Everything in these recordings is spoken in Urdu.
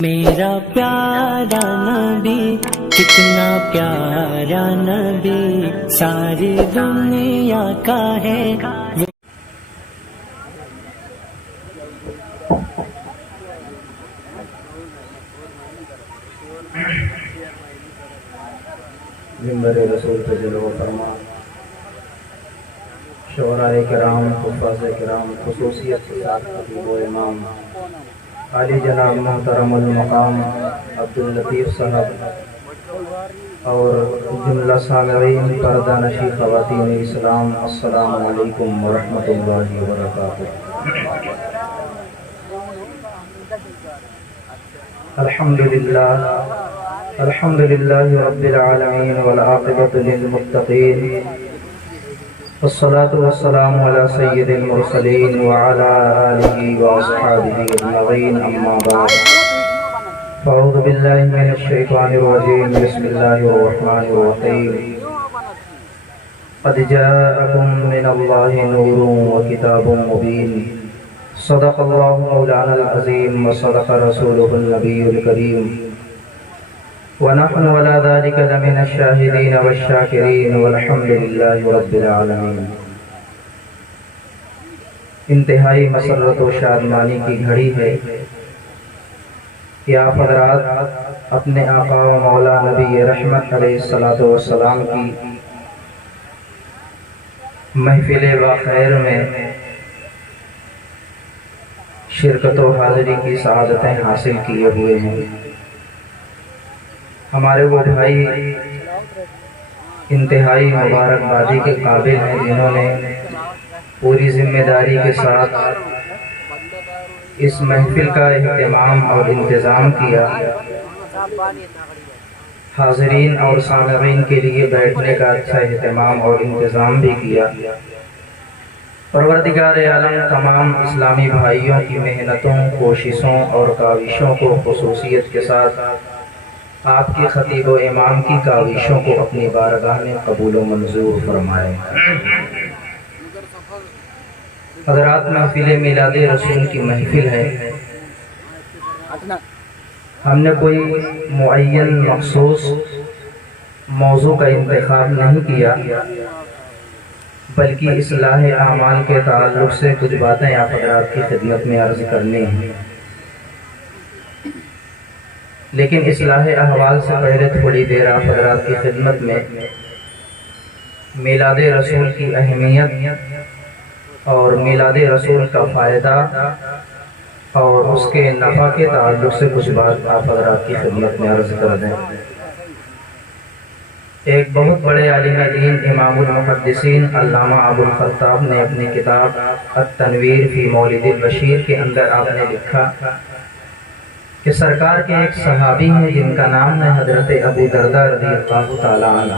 میرا پیارا نبی کتنا پیارا نبی ساری دنیا کا ہے منبر رسول پہ جلوہ فرما شعراء کرام حفاظ کرام خصوصیت کے ساتھ خطیب و امام عالی جناب محترم المقام عبداللطیف صاحب اور جملہ سامعین پردہ نشی خواتین اسلام، السلام علیکم ورحمۃ اللہ وبرکاتہ۔ الحمد للہ رب العالمین والعاقبۃ للمتقین والصلاة والسلام على سید المرسلین وعلى آلہ واصحابہ اجمعین، اما بعد فاعوذ باللہ من الشیطان الرجیم، بسم اللہ الرحمن الرحیم۔ قد جاءکم من اللہ نور وکتاب مبین، صدق اللہ مولانا العظیم وصدق رسولہ النبی الکریم، ونحن ولا ذلك لمن الشاہدین والشاکرین والحمد للہ رب العالمین۔ انتہائی مسرت و شادمانی کی گھڑی ہے کہ آپ حضرات اپنے آقا و مولا نبی رحمت علیہ الصلوۃ والسلام کی محفل باخیر میں شرکت و حاضری کی سعادتیں حاصل کیے ہوئے ہیں۔ ہمارے وہ بھائی انتہائی مبارکبادی کے قابل ہیں جنہوں نے پوری ذمہ داری کے ساتھ اس محفل کا اہتمام اور انتظام کیا، حاضرین اور سامعین کے لیے بیٹھنے کا اچھا اہتمام اور انتظام بھی کیا۔ پروردگار عالم تمام اسلامی بھائیوں کی محنتوں، کوششوں اور کاوشوں کو خصوصیت کے ساتھ آپ کی خطیب و امام کی کاوشوں کو اپنی بارگاہ میں قبول و منظور فرمائے۔ حضرات، محفل میلاد رسول کی محفل ہے۔ ہم نے کوئی معین مخصوص موضوع کا انتخاب نہیں کیا، بلکہ اصلاح اعمال کے تعلق سے کچھ باتیں آپ حضرات کی خدمت میں عرض کرنی ہیں۔ لیکن اصلاح احوال سے پہلے تھوڑی دیر آپ حضرات کی خدمت میں میلاد رسول کی اہمیت اور میلاد رسول کا فائدہ اور اس کے نفع کے تعلق سے کچھ بات آپ حضرات کی خدمت میں عرض کر دیں۔ ایک بہت بڑے عالم دین امام المحدثین علامہ ابو الخطاب نے اپنی کتاب التنویر فی مولد البشیر کے اندر آپ نے لکھا کہ سرکار کے ایک صحابی ہیں جن کا نام ہے حضرت ابو درداء رضی اللہ تعالیٰ عنہ۔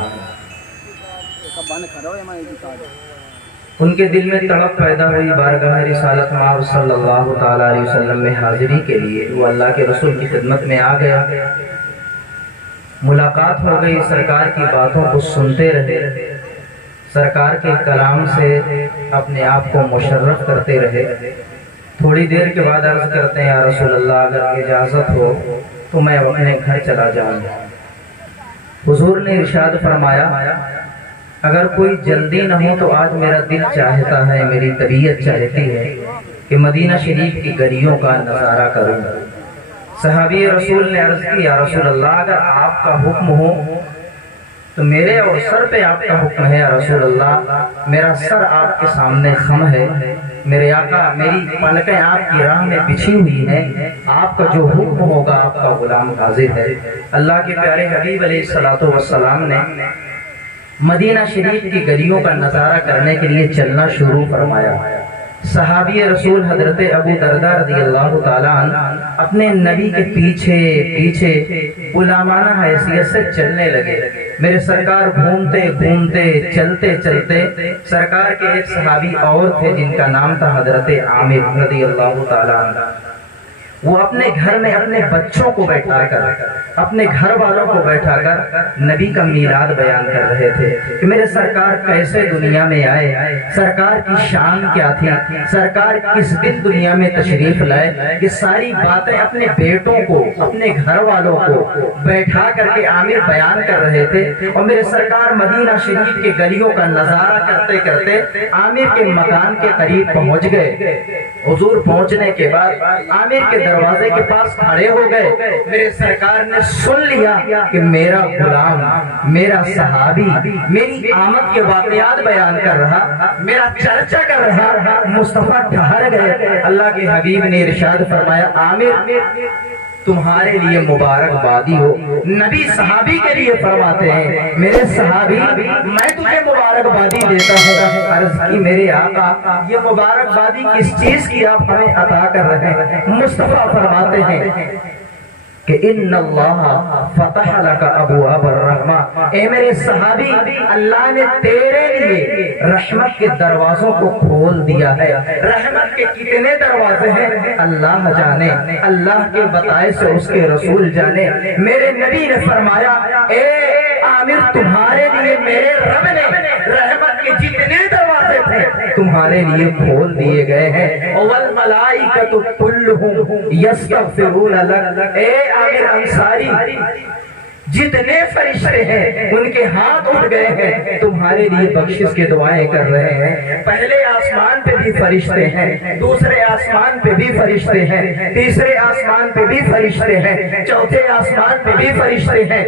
ان کے دل میں تڑپ پیدا ہوئی بارگاہ رسالت مآب صلی اللہ تعالیٰ علیہ وسلم میں حاضری کے لیے۔ وہ اللہ کے رسول کی خدمت میں آ گیا، ملاقات ہو گئی، سرکار کی باتوں کو سنتے رہے، سرکار کے کلام سے اپنے آپ کو مشرف کرتے رہے۔ تھوڑی دیر کے بعد عرض کرتے ہیں، یا رسول اللہ اگر اجازت ہو تو میں اپنے گھر چلا جاؤں۔ حضور نے ارشاد فرمایا، اگر کوئی جلدی نہ ہو تو آج میرا دل چاہتا ہے، میری طبیعت چاہتی ہے کہ مدینہ شریف کی گلیوں کا نظارہ کروں۔ صحابی رسول نے عرض کی، یا رسول اللہ اگر آپ کا حکم ہو تو میرے اور سر پہ آپ کا حکم ہے۔ یا رسول اللہ میرا سر آپ کے سامنے خم ہے، میرے آقا میری پلکیں آپ کی راہ میں بچھی ہوئی ہیں، آپ کا جو حکم ہوگا آپ کا غلام حاضر ہے۔ اللہ کے پیارے حبیب علیہ الصلوۃ والسلام نے مدینہ شریف کی گلیوں کا نظارہ کرنے کے لیے چلنا شروع فرمایا۔ صحابی رسول حضرت ابو درداء رضی اللہ تعالیٰ عنہ اپنے نبی کے پیچھے پیچھے غلامانہ حیثیت سے چلنے لگے۔ میرے سرکار گھومتے گھومتے چلتے چلتے سرکار کے ایک صحابی اور تھے جن کا نام تھا حضرت عامر رضی اللہ تعالیٰ عنہ۔ وہ اپنے گھر میں اپنے بچوں کو بیٹھا کر، اپنے گھر والوں کو بیٹھا کر نبی کا میلاد بیان کر رہے تھے کہ میرے سرکار کیسے دنیا میں آئے، سرکار کی شان کیا تھی، سرکار کس دن دنیا میں تشریف لائے۔ یہ ساری باتیں اپنے بیٹوں کو، اپنے گھر والوں کو بیٹھا کر کے عامر بیان کر رہے تھے۔ اور میرے سرکار مدینہ شریف کے گلیوں کا نظارہ کرتے کرتے عامر کے مکان کے قریب پہنچ گئے۔ حضور پہنچنے کے بعد عامر کے دروازے کے پاس کھڑے ہو گئے۔ میرے سرکار نے سن لیا کہ میرا غلام، میرا صحابی میری آمد کے واقعات بیان کر رہا، میرا چرچا کر رہا۔ مصطفیٰ ٹھہر گئے۔ اللہ کے حبیب نے ارشاد فرمایا، عامر تمہارے لیے مبارکبادی ہو۔ نبی صحابی کے لیے فرماتے ہیں، میرے صحابی میں تمہیں مبارکبادی دیتا ہوں۔ عرض کی میرے آقا یہ مبارکبادی کس چیز کی آپ ہمیں عطا کر رہے ہیں؟ مصطفیٰ فرماتے ہیں کہ ان اللہ فتح لک ابواب الرحمہ، اے میرے صحابی اللہ نے تیرے لیے رحمت کے دروازوں کو کھول دیا ہے۔ رحمت کے کتنے دروازے ہیں اللہ جانے، اللہ کے بتائے سے اس کے رسول جانے۔ میرے نبی نے فرمایا، اے عامر تمہارے لیے میرے رب نے رحمت کے جتنے دروازے تھے تمہارے لیے کھول دیے گئے ہیں۔ والملائکۃ کلھم یستغفرون لک، اے عامر انصاری جتنے فرشتے ہیں ان کے ہاتھ اٹھ گئے ہیں، تمہارے لیے بخشش کے دعائیں کر رہے ہیں۔ پہلے آسمان پہ بھی فرشتے ہیں، دوسرے آسمان پہ بھی فرشتے ہیں، تیسرے آسمان پہ بھی فرشتے ہیں، چوتھے آسمان پہ بھی فرشتے ہیں۔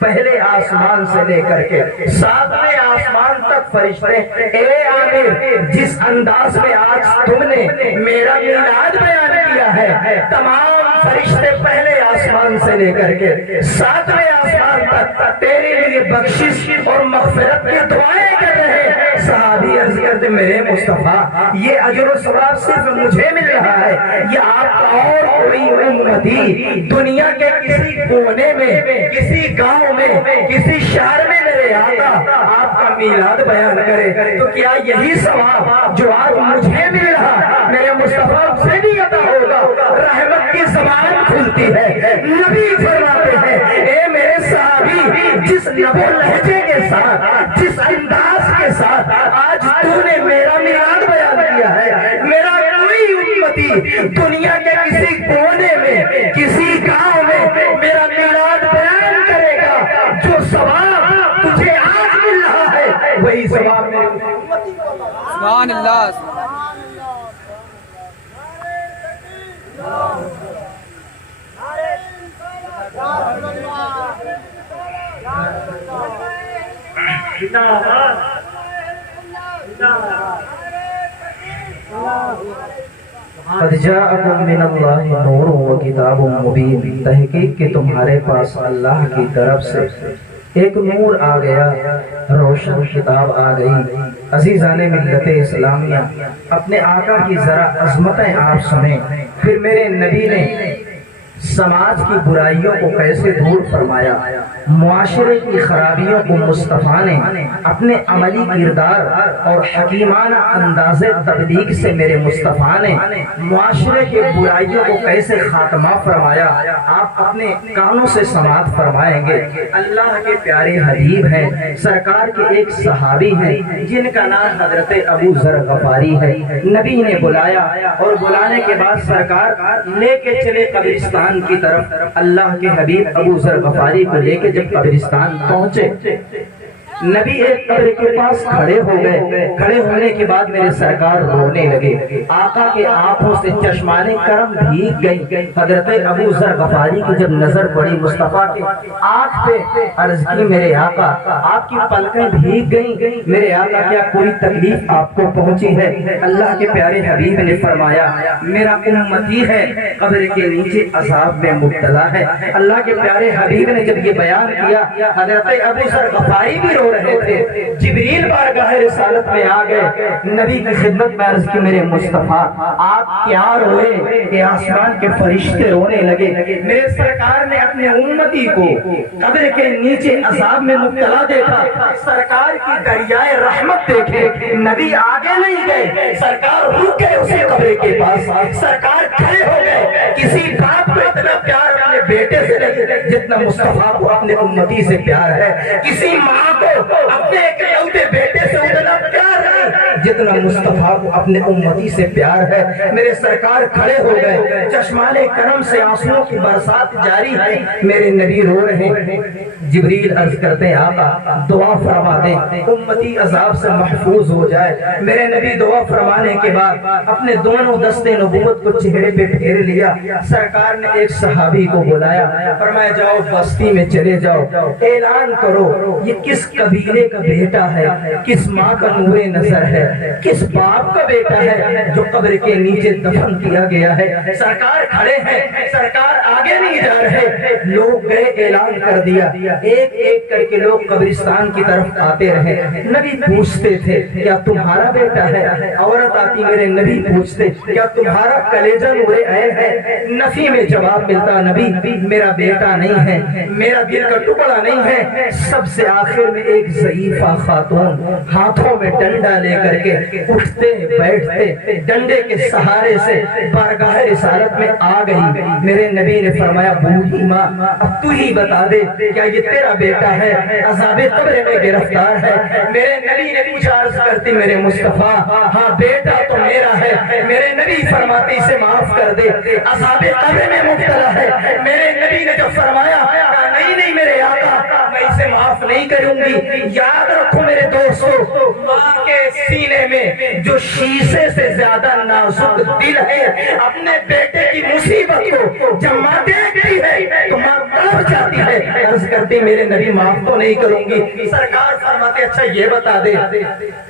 پہلے آسمان سے لے کر کے 7ویں آسمان تک فرشتے۔ اے عامر جس انداز میں آج تم نے میرا میلاد بیان کیا ہے، تمام فرشتے پہلے آسمان سے لے کر کے 7ویں آسمان تک تیرے لیے بخشش اور مغفرت کی دعائیں کر رہے ہیں۔ صحابی عرض کرتے، میرے مصطفیٰ یہ اجر و ثواب صرف مجھے مل رہا ہے، یہ آپ کا اور کوئی امتی دنیا کے کسی کونے میں، کسی گاؤں میں، کسی شہر میں میرے آقا آپ کا میلاد بیان کرے تو کیا یہی ثواب جو آج مجھے مل رہا میرے مصطفیٰ سے بھی عطا ہوگا؟ رحمت کی زبان کھلتی ہے۔ نبی فرماتے ہیں، اے میرے صحابی جس لب و لہجے کے ساتھ، جس انداز کے ساتھ آج تو نے میرا میلاد بیان کیا ہے، میرا کوئی امتی دنیا کے کسی کونے میں، کسی گاؤں میں میرا میلاد بیان کرے گا، جو ثواب تجھے آج مل رہا ہے وہی ثواب میرے امتی کو۔ سبحان اللہ۔ قد جاءکم من اللہ نور و کتاب مبین، تحقیق کہ تمہارے پاس اللہ کی طرف سے ایک نور آ گیا، روشن کتاب آ گئی۔ عزیزان ملت اسلامیہ، اپنے آقا کی ذرا عظمتیں آپ سنیں۔ پھر میرے نبی نے سماج کی برائیوں کو کیسے دور فرمایا، معاشرے کی خرابیوں کو مصطفیٰ نے اپنے عملی کردار اور حکیمانہ انداز تبلیغ سے میرے مصطفیٰ نے معاشرے کے برائیوں کو کیسے خاتمہ فرمایا، آپ اپنے کانوں سے سماعت فرمائیں گے۔ اللہ کے پیارے حبیب ہیں، سرکار کے ایک صحابی ہیں جن کا نام حضرت ابو ذر غفاری ہے۔ نبی نے بلایا اور بلانے کے بعد سرکار لے کے چلے قبرستان کی طرف۔ اللہ کے حبیب ابو ذر غفاری کو لے کے جب قبرستان پہنچے، نبی ایک قبر کے پاس کھڑے ہو گئے۔ کھڑے ہونے کے بعد میرے سرکار رونے لگے، آقا کے آنکھوں سے چشمان کرم بھیگ گئی۔ حضرت ابو ذر غفاری کی جب نظر پڑی مصطفیٰ کے آنکھ پہ، عرض کی میرے آقا آپ کی پلکیں بھیگ گئیں، میرے آقا کیا کوئی تکلیف آپ کو پہنچی ہے؟ اللہ کے پیارے حبیب نے فرمایا، میرا امتی ہے قبر کے نیچے عذاب میں مبتلا ہے۔ اللہ کے پیارے حبیب نے جب یہ بیان کیا، حضرت ابو ذر غفاری بھی رہے تھے۔ جبریل بارگاہ رسالت میں آ گئے، نبی کی خدمت میں عرض کی میرے مصطفیٰ آپ کیا روئے؟ کہ آسمان کے فرشتے رونے لگے۔ میرے سرکار نے اپنے اپنے امتی کو قبر کے نیچے عذاب میں مبتلا دیکھا، سرکار کی دریائے رحمت دیکھے، نبی آگے نہیں گئے، سرکار رک گئے اسی قبر کے پاس، سرکار کھڑے ہو گئے۔ کسی باپ کو اتنا پیار اپنے بیٹے سے نہیں جتنا مصطفیٰ کو اپنے امتی سے پیار ہے، کسی ماں کو اپنے اکلوتے بیٹے سے اتنا پیار نہیں جتنا مصطفیٰ کو اپنے امتی سے پیار ہے۔ میرے سرکار کھڑے ہو گئے، چشمان کرم سے آنسوؤں کی برسات جاری ہے، میرے نبی رو رہے ہیں۔ جبریل عرض کرتے ہیں آقا دعا فرما دیں امتی عذاب سے محفوظ ہو جائے۔ میرے نبی دعا فرمانے کے بعد اپنے دونوں دستے نبوت کو چہرے پہ پھیر لیا۔ سرکار نے ایک صحابی کو بلایا، فرمایا جاؤ بستی میں چلے جاؤ، اعلان کرو یہ کس قبیلے کا بیٹا ہے، کس ماں کا نور نظر ہے، کس باپ کا بیٹا ہے جو قبر کے نیچے دفن کیا گیا ہے۔ سرکار کھڑے ہیں، سرکار آگے نہیں جا رہے، لوگ گئے اعلان کر دیا، ایک ایک کر کے لوگ قبرستان کی طرف آتے رہے۔ نبی پوچھتے تھے کیا تمہارا بیٹا ہے، عورت آتی میرے نبی پوچھتے کیا تمہارا کلیجہ نور عین ہے، نفی میں جواب ملتا نبی میرا بیٹا نہیں ہے، میرا دل کا ٹکڑا نہیں ہے۔ سب سے آخر میں ایک ضعیفہ خاتون ہاتھوں میں ڈنڈا لے کر کے اٹھتے بیٹھتے ڈنڈے کے سہارے سے بارگاہ رسالت میں آ گئی۔ میرے نبی نے فرمایا بوڑھی ماں اب تو ہی بتا دے کیا یہ تیرا بیٹا ہے، عذاب قبر میں گرفتار ہے؟ میرے نبی نے پوچھا عرض کرتی میرے مصطفیٰ ہاں بیٹا تو میرا ہے۔ میرے نبی فرماتے اسے معاف کر دے، عذاب قبر میں مبتلا ہے۔ میرے نبی نے جو فرمایا نہیں نہیں میرے آقا میں اسے معاف نہیں کروں گی۔ یاد رکھو میرے دوستو ماں کے سینے میں جو شیشے سے زیادہ نازک دل ہے، اپنے بیٹے کی مصیبت کو جب ماں دیکھتی ہے تو ماں تڑپ جاتی ہے۔ عرض کرتے میرے نبی معاف تو نہیں کروں گی۔ سرکار فرماتے اچھا یہ بتا دے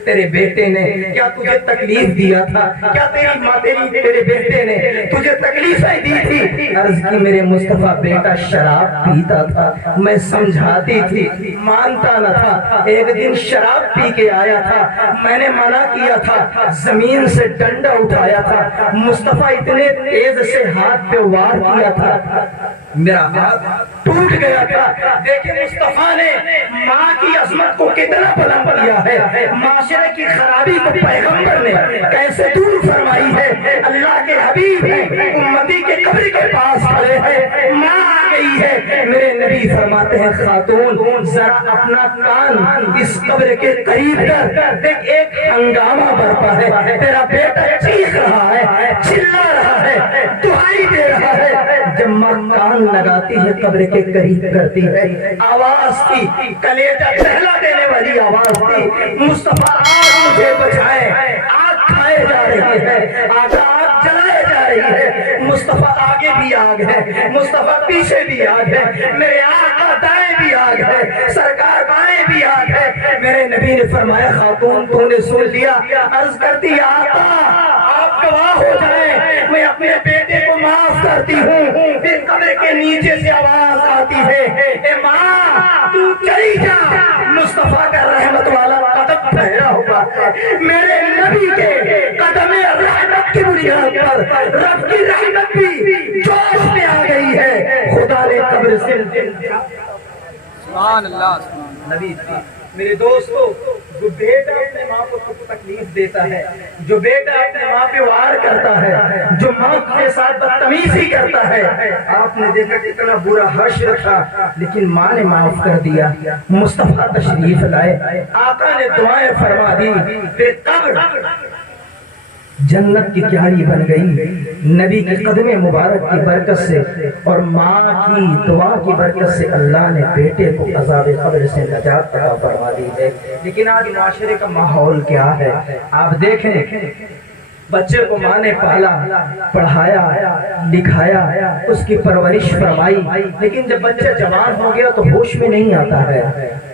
تیرے بیٹے نے کیا تجھے تکلیف دیا تھا، کیا تیری ماں تیرے بیٹے نے تجھے تکلیفیں دی تھی؟ عرض کی میرے مصطفیٰ بیٹا شراب پیتا تھا، میں سمجھاتی تھی مانتا نہ تھا۔ ایک دن شراب پی کے آیا تھا، میں نے منع کیا تھا، زمین سے ڈنڈا اٹھایا تھا، مصطفیٰ اتنے تیز سے ہاتھ پہ وار کیا تھا میرا ہاتھ ٹوٹ گیا تھا۔ دیکھیں مصطفیٰ نے ماں کی عظمت کو کتنا بلند کیا ہے، معاشرے کی خرابی کو پیغمبر نے کیسے دور فرمائی ہے۔ اللہ کے حبیب ہیں، امتی کے قبر کے پاس کھڑے ہیں، ماں آ گئی ہے۔ میرے نبی فرماتے ہیں خاتون ذرا اپنا کان اس قبر کے قریب کر، دیکھ ایک ہنگامہ برپا ہے، تیرا بیٹا چیخ رہا ہے، چلا رہا ہے، دعائی دے رہا ہے۔ جب ماں کان لگاتی ہے قبر کے قریب کرتی ہے، آواز کی کلیجہ دہلا دینے والی آواز تھی مصطفیٰ آگ مجھے بچائے، آگ کھائے جا رہی ہے، آگ جلائے جا رہی ہے۔ مصطفیٰ آگے بھی آگ ہے، مصطفیٰ پیچھے بھی آگ ہے، میرے آقا دائیں بھی آگ ہے، سرکار بائیں بھی آگ ہے۔ میرے نبی نے فرمایا خاتون تو نے سن لیا؟ عرض کرتی آقا آپ گواہ ہو جائیں، میں اپنے بیٹے کو معاف کرتی ہوں۔ پھر قبر کے نیچے سے آواز آتی ہے اے ماں تو چلی جا، مصطفیٰ کا رحمت والا قدم ٹھہرا ہوا ہے۔ میرے نبی کے قدم رحمت کی بنیاد پر رب کی رحمت بھی جوش میں آ گئی ہے۔ خدا نے قبر سے سبحان اللہ نبی تھی۔ میرے دوستو جو بیٹا اپنے ماں کو تکلیف دیتا ہے، جو بیٹا اپنے ماں پہ وار کرتا ہے، جو ماں کے ساتھ بدتمیزی کرتا ہے، آپ نے دیکھا کتنا برا حشر تھا لیکن ماں نے معاف کر دیا۔ مصطفیٰ تشریف لائے، آقا نے دعائیں فرما دی، پھر قبر جنت کی کیاری بن گئی نبی کی قدم مبارک کی برکت سے اور ماں کی دعا کی برکت سے۔ اللہ نے بیٹے کو عذاب قبر سے نجات عطا فرما دی ہے۔ لیکن آج معاشرے کا ماحول کیا ہے آپ دیکھیں، بچے کو ماں نے پالا، پڑھایا، لکھایا، اس کی پرورش فرمائی، لیکن جب بچہ جوان ہو گیا تو ہوش میں نہیں آتا ہے،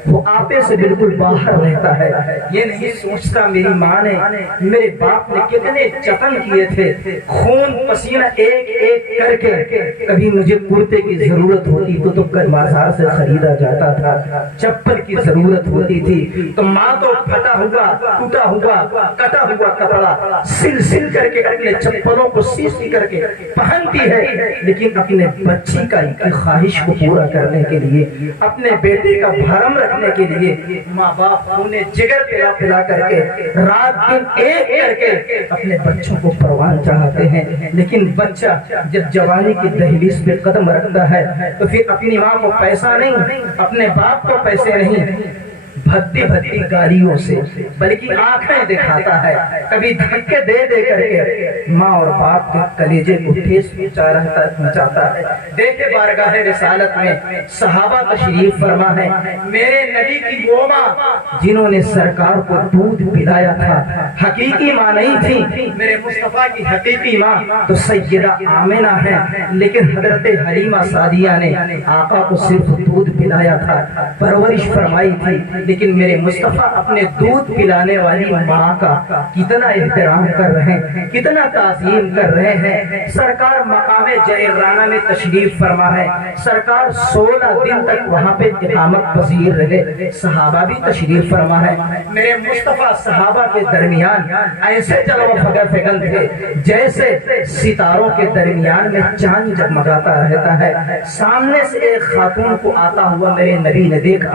وہ آپے سے بالکل باہر رہتا ہے۔ یہ نہیں سوچتا میری ماں نے، میرے باپ نے کتنے جتن کیے تھے، خون پسینہ ایک ایک کر کے، کبھی مجھے کرتے کی ضرورت ہوتی تو بازار سے خریدا جاتا تھا، چپل کی ضرورت ہوتی تھی تو ماں تو پھٹا ہوا، ٹوٹا ہوا، کٹا ہوا کپڑا سل سل کر کے اپنے چپلوں کو سی کر کے پہنتی ہے، لیکن اپنے بچی کا خواہش کو پورا کرنے کے لیے، اپنے بیٹے کا بھرم رکھنے کے لیے ماں باپ انہیں جگر پلا پلا کر کے رات دن ایک کر کے اپنے بچوں کو پروان چڑھاتے ہیں۔ لیکن بچہ جب جوانی کی دہلیز پہ قدم رکھتا ہے تو پھر اپنی ماں کو پیسہ نہیں، اپنے باپ کو پیسے نہیں، بھدی بھدی گالیوں سے بلکہ آنکھیں دکھاتا ہے، کبھی دھکے دے دے کر کے ماں اور باپ کے کلیجے کو ٹھیس پہنچاتا ہے۔ دیکھے بارگاہ رسالت میں صحابہ تشریف فرما ہے، میرے نبی کی وہ ماں جنہوں نے سرکار کو دودھ پلایا تھا حقیقی ماں نہیں تھی، میرے مصطفیٰ کی حقیقی ماں تو سیدہ آمنہ ہے، لیکن حضرت حلیمہ سعدیہ نے آقا کو صرف دودھ پلایا تھا، پرورش فرمائی تھی، لیکن میرے مصطفیٰ اپنے دودھ پلانے والی ماں کا کتنا احترام کر رہے ہیں، کتنا تعظیم کر رہے ہیں۔ سرکار مقام جعرانہ میں تشریف فرما ہے، سرکار 16 دن تک وہاں پہ اقامت پذیر رہے، صحابہ بھی تشریف فرما ہے۔ میرے مصطفیٰ صحابہ کے درمیان ایسے جلوہ فگن تھے جیسے ستاروں کے درمیان میں چاند جگمگاتا رہتا ہے۔ سامنے سے ایک خاتون کو آتا ہوا میرے نبی نے دیکھا،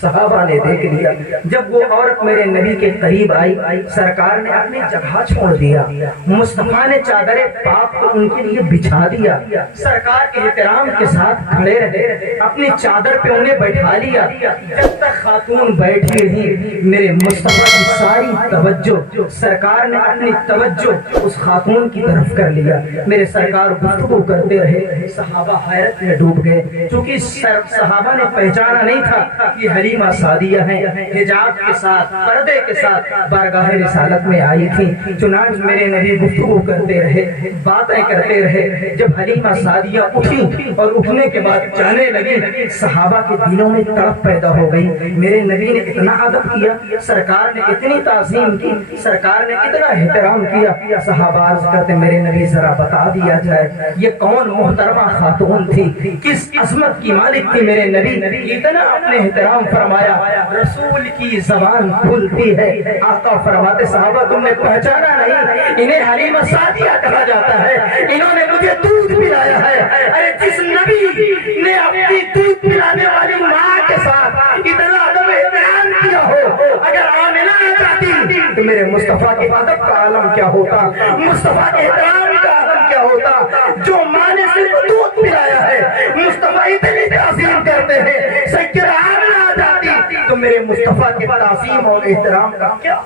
صحابہ نے دیکھ لیا، جب وہ عورت میرے نبی کے قریب آئی، سرکار نے اپنی جگہ چھوڑ دیا، مصطفیٰ نے چادر پاک کو ان کے لیے بچھا دیا، سرکار کے احترام کے ساتھ کھڑے رہے، اپنی چادر پہ انہیں بیٹھا لیا۔ جب تک خاتون بیٹھی رہی، میرے مصطفیٰ کی ساری توجہ، سرکار نے اپنی توجہ اس خاتون کی طرف کر لیا۔ میرے سرکار گفتگو کرتے رہے، صحابہ حیرت میں ڈوب گئے، چونکہ صحابہ نے پہچانا نہیں تھا کہ حلیمہ سعدیہ ہیں، حجاب کے ساتھ پردے کے ساتھ بارگاہ رسالت میں آئی تھی۔ چنانچہ میرے نبی گفتگو کرتے رہے، باتیں کرتے رہے، جب حلیمہ سعدیہ اٹھی اور اٹھنے کے بعد جانے لگی، صحابہ کے دلوں میں تڑپ پیدا ہو گئی۔ میرے نبی نے اتنا ادب کیا، سرکار نے اتنی تعظیم کی، سرکار نے اتنا احترام کیا۔ صحابہ عرض کرتے میرے نبی ذرا بتا دیا جائے یہ کون محترمہ خاتون تھی، کس عظمت کی مالک تھی؟ میرے نبی اتنا اپنے احترام فرمایا، رسول کی زبان کھلتی ہے۔ آقا فرماتے صحابہ تم نے پہچانا نہیں، انہیں حلیمہ سعدیہ کہا جاتا ہے، انہوں نے مجھے دودھ پلایا ہے۔ ارے جس نبی نے اپنی دودھ پلانے والی ماں کے ساتھ اتنا ادب احترام کیا ہو، اگر آمنہ آ جاتی تو میرے مصطفیٰ کے ادب کا عالم کیا ہوتا، مصطفیٰ کے احترام کا عالم کیا ہوتا۔ جو ماں نے صرف دودھ پلایا ہے، مصطفیٰ اتنی تعظیم کرتے ہیں، سیدہ آمنہ آ جاتی تو میرے مصطفیٰ کے تعظیم اور احترام کا کیا؟